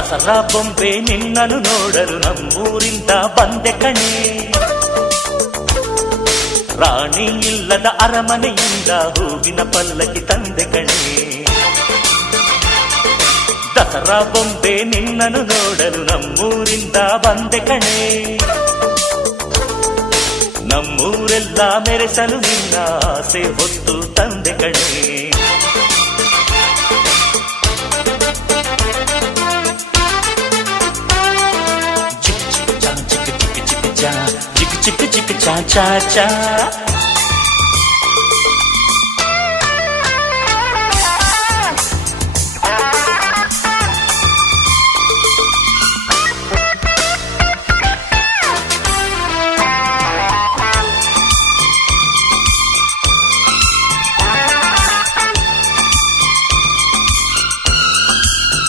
ದಸರಾ ಬೊಂಬೆ ನಿನ್ನನ್ನು ನೋಡಲು ನಮ್ಮೂರಿಂದ ಬಂದೆ ಕಣೆ. ರಾಣಿ ಇಲ್ಲದ ಅರಮನೆಯಿಂದ ಹೂವಿನ ಪಲ್ಲಕ್ಕಿ ತಂದೆ ಕಣೆ. ದಸರಾ ಬೊಂಬೆ ನಿನ್ನನ್ನು ನೋಡಲು ನಮ್ಮೂರಿಂದ ಬಂದೆ ಕಣೆ. ನಮ್ಮೂರೆಲ್ಲ ಮೆರೆಸಲು ನಿನ್ನ ಆಸೆ ಹೊತ್ತು ತಂದೆ ಕಣೆ. ಚಿಕ್ ಚಿಕ್ ಚಾ ಚಾ ಚಾ